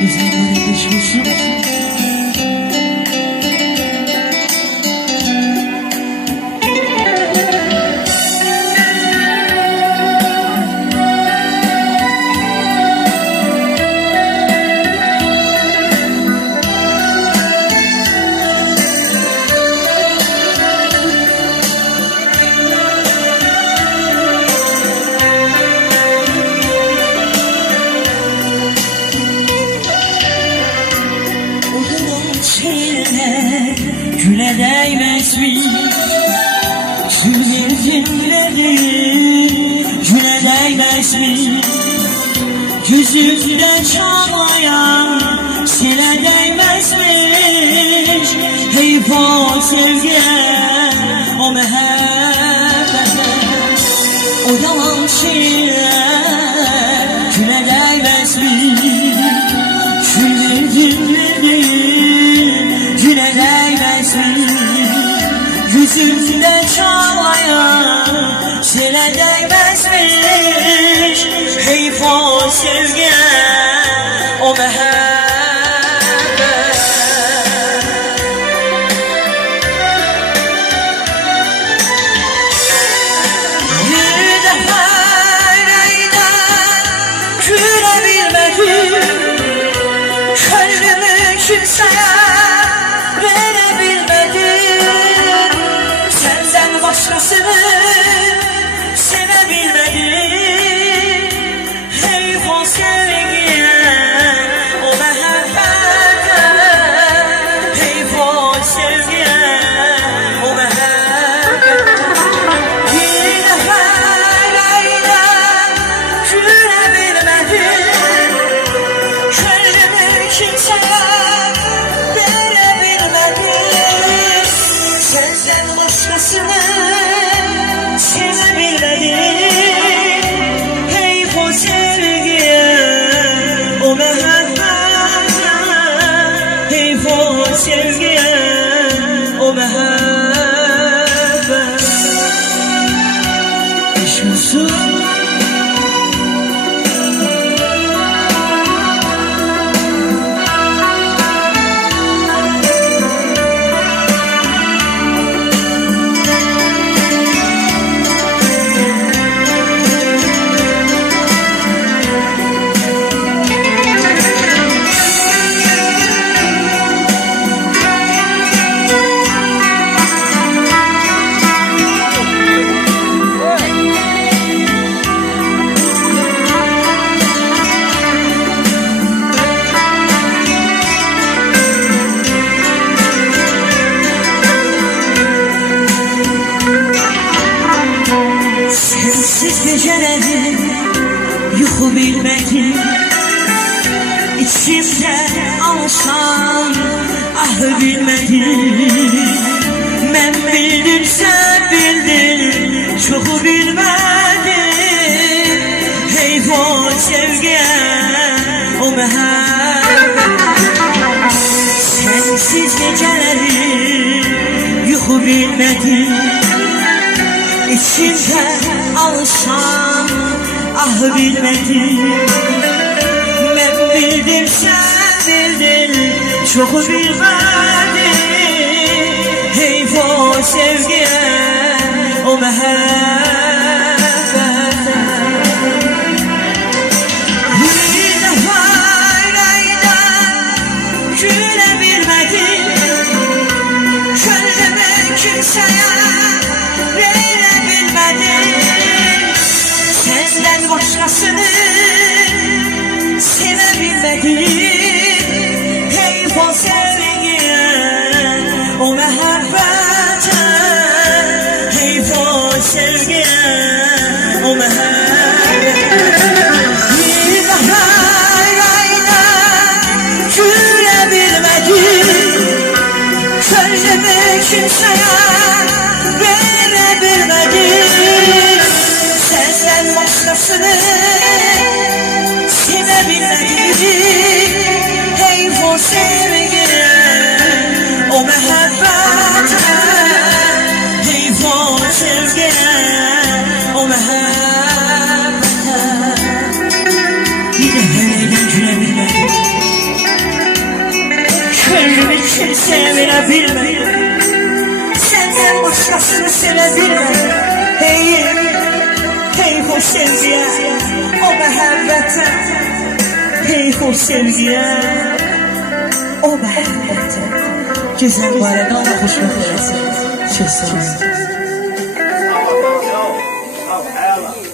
Üzerine düşmüşüm. Güle değmez mi? Gülercimleri güle değmez mi? Yüzümden çağlayan sile değmez mi? Heyf o sevgiye, o mehabbete, o yalan şiire güle değmez mi? Gülercimleri güle değmez mi? Yüzümde çağlayan sile değmezmiş. Heyf o sevgiye, o mehabbet. Bir defa neyden gülebilmedim, kalbimi kimseye başkasını sevebilmedim. Heyf o sevgiye, o mehabbete, heyf o sevgiye, o mehabbete. Bir defa neyden gülebilmedim, kalbimi kimseye verebilmedim. Senden başkasını heyf o sevgiye, o mehabbete, heyf o sevgiye, o mehabbet. Düşmüşsün geceleri yuhu bilmedim, içimde alışan ahı bilmedim. Ben bildim sen bildin, çoğu bilmedim. Heyf o sevgiye, o mehabbet. Sensiz geceleri yuhu bilmedim, İçimde alışan ah bilmedim. Ben bildim sen bildin, çok bilmedim. Heyf o sevgiye, o mehabbete. Bir defa neyden gülebilmedim, kalbimi kimseye senden başkasını sevebilmedim. Heyf o sevgiye, o mehabbete, heyf o sevgiye, o mehabbete. Bir daha neyden gülebilmedim, kalbimi kimseye verebilmedim. Senden başkasını sevebilmedim. Heyf o sevgiye, o mehabbet. bilmedim, senden başkasını sevebilmedim. Hey, hey hoş sevgiye, o məhəbbətə. Hey hoş sevgiye, o məhəbbətə. Güzel barədən xoşbəxt eləsin. Söz.